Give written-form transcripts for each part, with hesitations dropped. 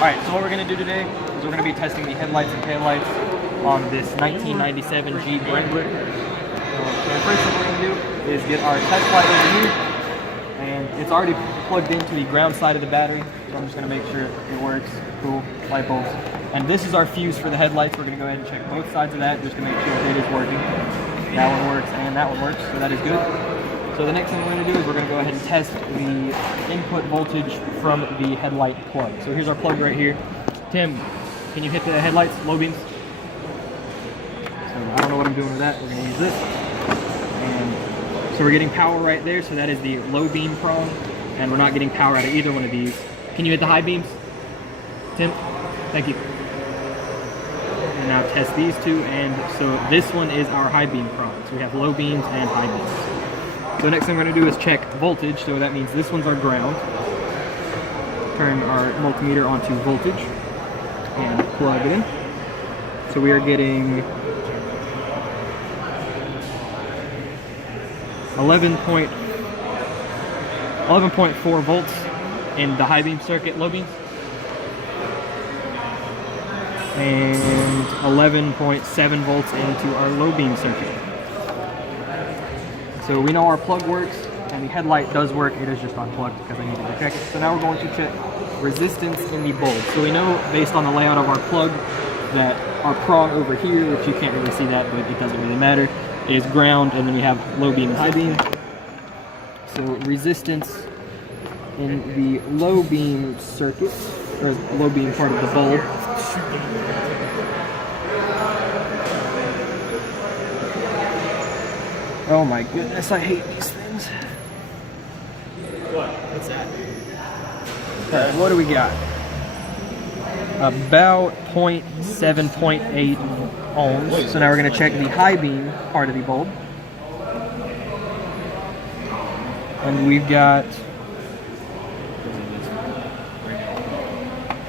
Alright, so what we're going to do today is we're going to be testing the headlights and taillights on this 1997 Jeep Wrangler. So the first thing we're going to do is get our test light over here, and it's already plugged into the ground side of the battery, so I'm just going to make sure it works. Cool, light bulbs. And this is our fuse for the headlights. We're going to go ahead and check both sides of that just to make sure it is working. That one works and that one works, so that is good. So the next thing we're going to do is we're going to go ahead and test the input voltage from the headlight plug. So here's our plug right here. Tim, can you hit the headlights, low beams? So I don't know what I'm doing with that. We're going to use this. And so we're getting power right there, so that is the low beam prong. And we're not getting power out of either one of these. Can you hit the high beams? Tim, thank you. And now test these two, and so this one is our high beam prong. So we have low beams and high beams. So the next thing we're going to do is check voltage, so that means this one's our ground. Turn our multimeter onto voltage and plug it in. So we are getting 11.4 volts in the high beam circuit, low beams, and 11.7 volts into our low beam circuit. So we know our plug works and the headlight does work. It is just unplugged because I needed to check it. So now we're going to check resistance in the bulb. So we know based on the layout of our plug that our prong over here, which you can't really see that, but it doesn't really matter, is ground, and then we have low beam and high beam. So resistance in the low beam circuit, or low beam part of the bulb, oh my goodness, I hate these things. What? What's that? Alright, what do we got? About 0.7, 0.8 ohms. So now we're going to check the high beam part of the bulb. And we've got...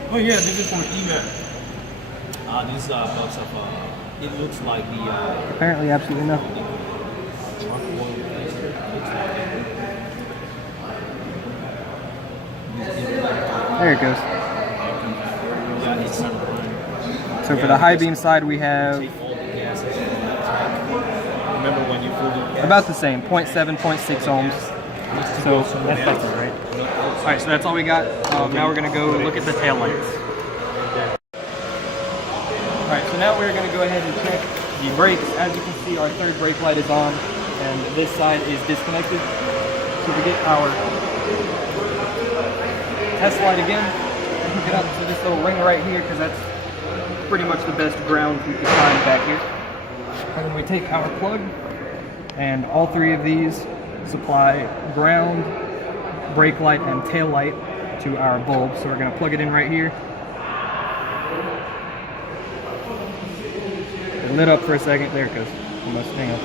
Oh yeah, this is from email. This box of, it looks like the... apparently absolutely nothing. There it goes. So for the high beam side, we have about the same, 0.7, 0.6 ohms. So that's better, right? All right, so that's all we got. Now we're gonna go look at the tail lights. All right, so now we're gonna go ahead and check the brakes. As you can see, our third brake light is on, and this side is disconnected. So we get our test light again, and hook it up to this little ring right here, because that's pretty much the best ground we can find back here. And then we take our plug, and all three of these supply ground, brake light, and tail light to our bulb. So we're going to plug it in right here. It lit up for a second. There it goes. Almost. Hang on.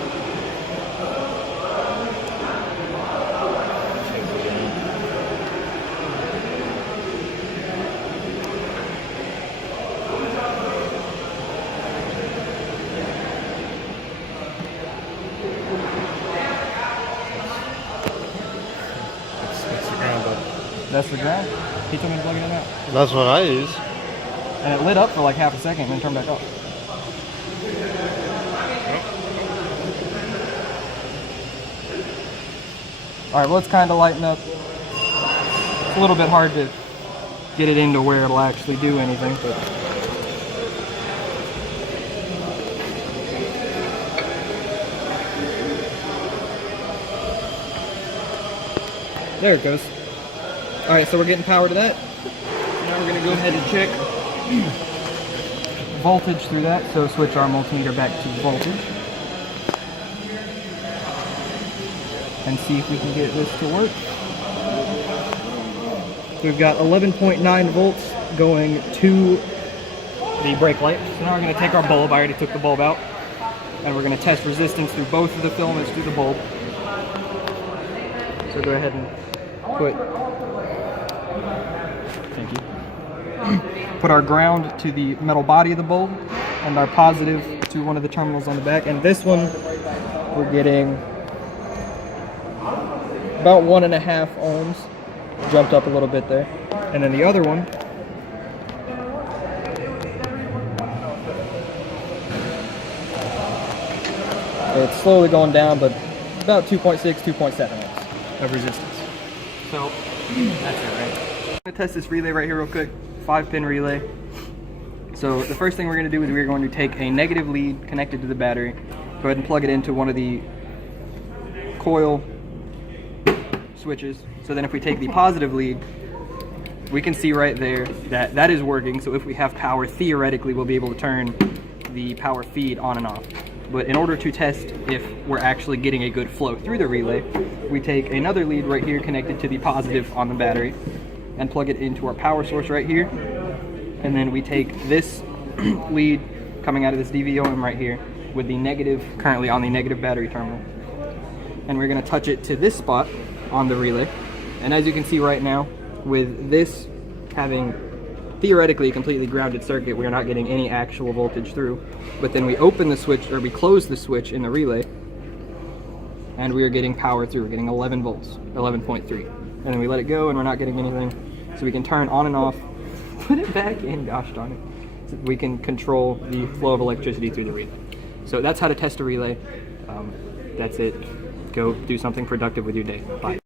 That's the ground. He told me to plug it in out. That's what I use. And it lit up for like half a second and then turned back off. Alright, well, it's kind of lighting up. It's a little bit hard to get it into where it'll actually do anything, but... there it goes. Alright, so we're getting power to that. Now we're going to go ahead and check voltage through that. So switch our multimeter back to voltage. And see if we can get this to work. We've got 11.9 volts going to the brake light. So now we're going to take our bulb. I already took the bulb out. And we're going to test resistance through both of the filaments through the bulb. So go ahead and put our ground to the metal body of the bulb and our positive to one of the terminals on the back. And this one, we're getting about 1.5 ohms, jumped up a little bit there. And then the other one, It's slowly going down, but about 2.6, 2.7 amps of resistance. So that's it, right? I'm gonna test this relay right here real quick. 5-pin relay. So the first thing we're gonna do is we're going to take a negative lead connected to the battery. Go ahead and plug it into one of the coil switches. So then if we take the positive lead, we can see right there that that is working. So if we have power, theoretically we'll be able to turn the power feed on and off. But in order to test if we're actually getting a good flow through the relay, we take another lead right here connected to the positive on the battery and plug it into our power source right here. And then we take this lead coming out of this DVOM right here with the negative, currently on the negative battery terminal. And we're gonna touch it to this spot on the relay. And as you can see right now, with this having theoretically a completely grounded circuit, we are not getting any actual voltage through. But then we open the switch, or we close the switch in the relay, and we are getting power through. We're getting 11 volts, 11.3. And then we let it go and we're not getting anything. So we can turn on and off, put it back in, gosh darn it. So we can control the flow of electricity through the relay. So that's how to test a relay. That's it. Go do something productive with your day. Bye.